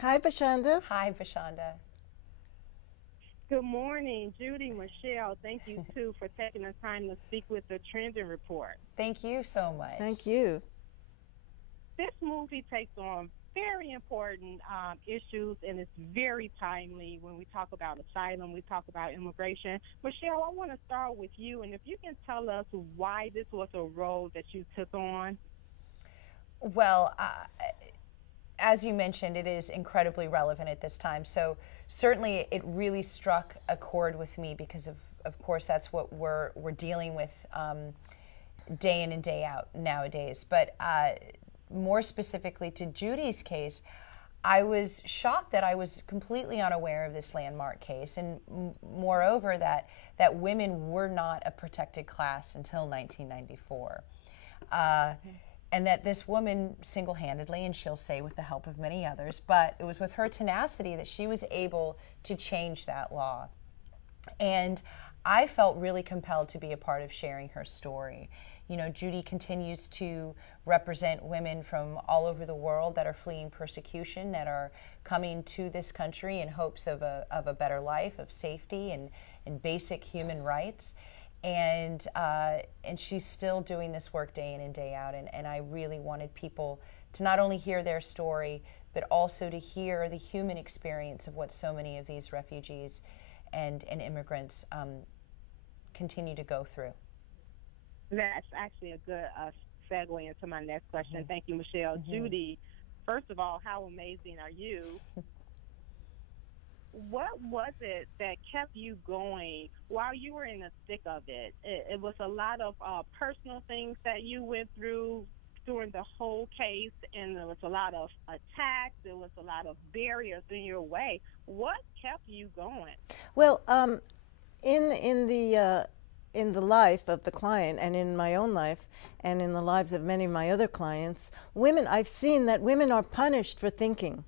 Hi, Bashanda. Hi, Vashanda. Good morning, Judy, Michelle. Thank you too for taking the time to speak with the Trending Report. Thank you so much. Thank you. This movie takes on very important issues and it's very timely when we talk about asylum, we talk about immigration. Michelle, I want to start with you, and if you can tell us why this was a role that you took on. Well, as you mentioned, it is incredibly relevant at this time. So certainly, it really struck a chord with me because of course, that's what we're dealing with day in and day out nowadays. But more specifically to Judy's case, I was shocked that I was completely unaware of this landmark case, and moreover, that women were not a protected class until 1994. Uh, and that this woman single-handedly, and she'll say with the help of many others, but it was with her tenacity that she was able to change that law. And I felt really compelled to be a part of sharing her story. You know, Judy continues to represent women from all over the world that are fleeing persecution, that are coming to this country in hopes of a better life, of safety and basic human rights. And she's still doing this work day in and day out. And I really wanted people to not only hear their story, but also to hear the human experience of what so many of these refugees and immigrants continue to go through. That's actually a good segue into my next question. Mm-hmm. Thank you, Michelle. Mm-hmm. Judy, first of all, how amazing are you? What was it that kept you going while you were in the thick of it? It was a lot of personal things that you went through during the whole case, and there was a lot of attacks, there was a lot of barriers in your way. What kept you going? Well, in the life of the client, and in my own life, and in the lives of many of my other clients, women. I've seen that women are punished for thinking.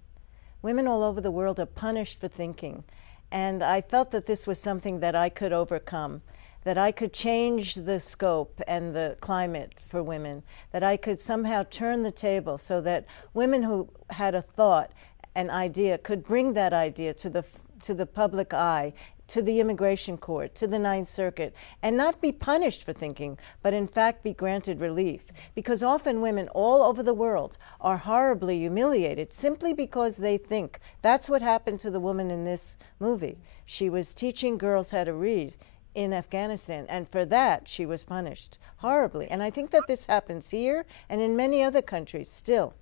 Women all over the world are punished for thinking, and I felt that this was something that I could overcome. That I could change the scope and the climate for women, that I could somehow turn the table so that women who had a thought, an idea, could bring that idea to the public eye, to the immigration court, to the Ninth Circuit, and not be punished for thinking, but in fact be granted relief. Because often women all over the world are horribly humiliated simply because they think. That's what happened to the woman in this movie. She was teaching girls how to read in Afghanistan, and for that she was punished horribly. And I think that this happens here and in many other countries still.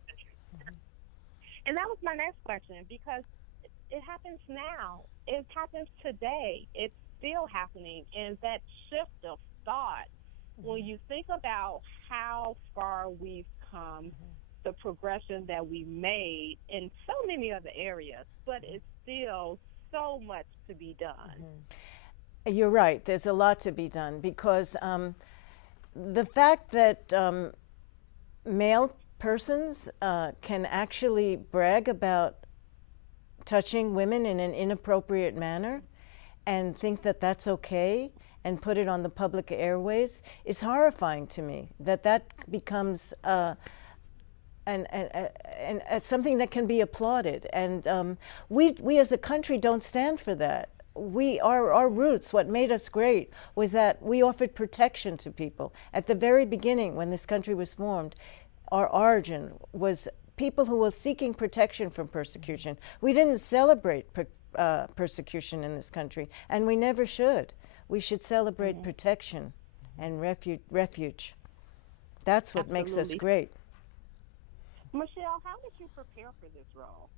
And that was my next question because it happens now. It happens today. It's still happening. And that shift of thought, when you think about how far we've come, the progression that we made in so many other areas, but it's still so much to be done. You're right. There's a lot to be done because the fact that male persons can actually brag about touching women in an inappropriate manner and think that that's okay and put it on the public airways is horrifying to me. That becomes something that can be applauded. And we as a country don't stand for that. Our roots, what made us great, was that we offered protection to people. At the very beginning, when this country was formed, our origin was people who were seeking protection from persecution. We didn't celebrate persecution in this country, and we never should. We should celebrate protection and refuge. That's what makes us Absolutely. great. Michelle, how did you prepare for this role?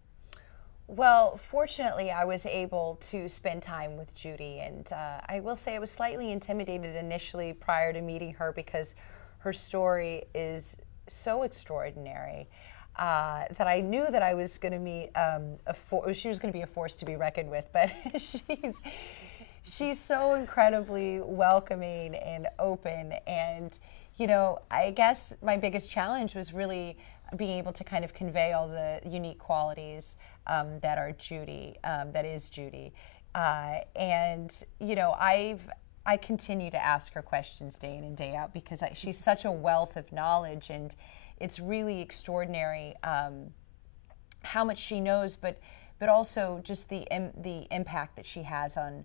Well, fortunately, I was able to spend time with Judy, and I will say I was slightly intimidated initially prior to meeting her because her story is so extraordinary that I knew that I was going to meet she was going to be a force to be reckoned with. But she's so incredibly welcoming and open, and you know, I guess my biggest challenge was really being able to kind of convey all the unique qualities that are Judy, that is Judy. And, you know, I continue to ask her questions day in and day out because she's such a wealth of knowledge, and it's really extraordinary how much she knows, but also just the impact that she has on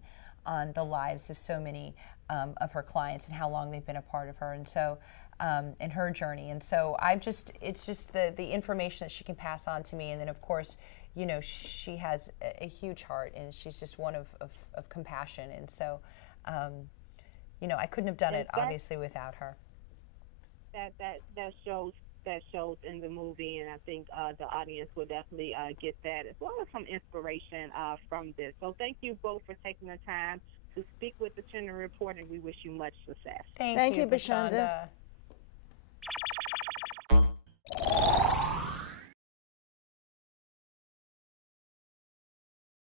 the lives of so many of her clients and how long they've been a part of her, and so in her journey. And so it's just the information that she can pass on to me, and then of course, you know, she has a huge heart, and she's just one of compassion, and so you know, I couldn't have done it obviously without her. That shows in the movie, and I think the audience will definitely get that, as well as some inspiration from this. So thank you both for taking the time to speak with the Trending Report, and we wish you much success. Thank you, Bashonda.